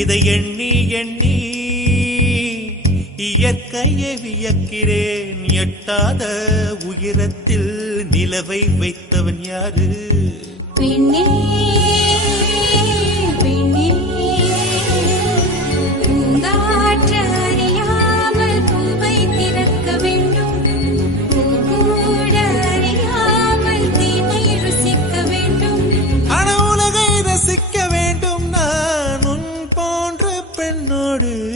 இதை எண்ணி எண்ணி இயற்கையை வியக்கிறேன் எட்டாத உயரத்தில் நிலவை வைத்தவன் யாரு பின்னே நாடு